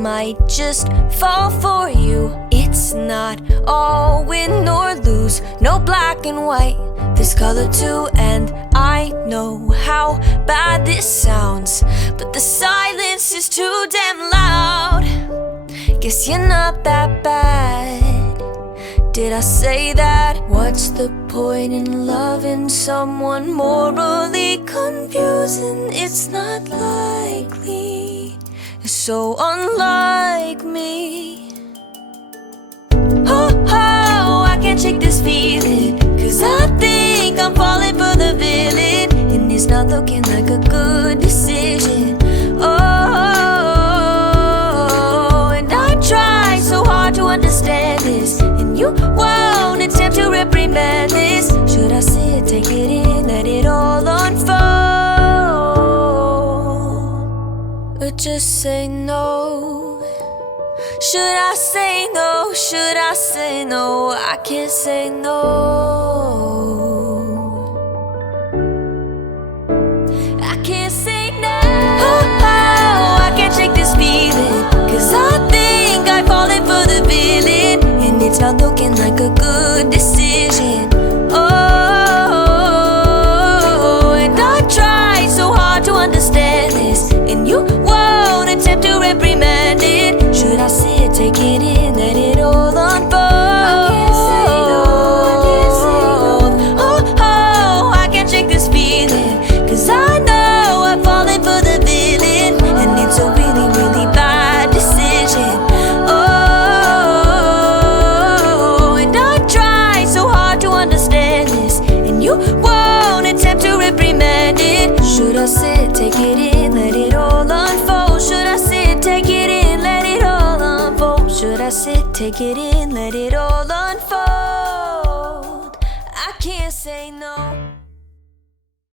might just fall for you. It's not all win nor lose, no black and white, there's color too. And I know how bad this sounds, but the silence is too damn loud. Guess you're not that bad. Did I say that? What's the point in loving someone morally confusing? It's not likely, it's so unlike me. Oh, I can't shake this feeling, 'cause I think I'm falling for the villain, and it's not looking like a good decision. Oh, and I try so hard to understand this, and you won't attempt to reprimand this. Should I see it, take it in, let it all unfold, or just say no? Should I say no? Should I say no? I can't say no. I can't say no. Oh, I can't shake this feeling, 'cause I think I've fallen for the villain, and it's not looking like a good decision. Oh, and I try so hard to understand this, and you won't attempt to reprimand it. Should I see it, take it in, let it all unfold? I can't say no, I can't say no. Oh, I can't shake this feeling, 'cause I know I've fallen for the villain, and it's a really, really bad decision. Oh, and I try so hard to understand this, and you won't attempt to reprimand it. Should I sit, take it in, let it all unfold? Should I sit, take it in, let it all unfold? Should I sit, take it in, let it all unfold? I can't say no.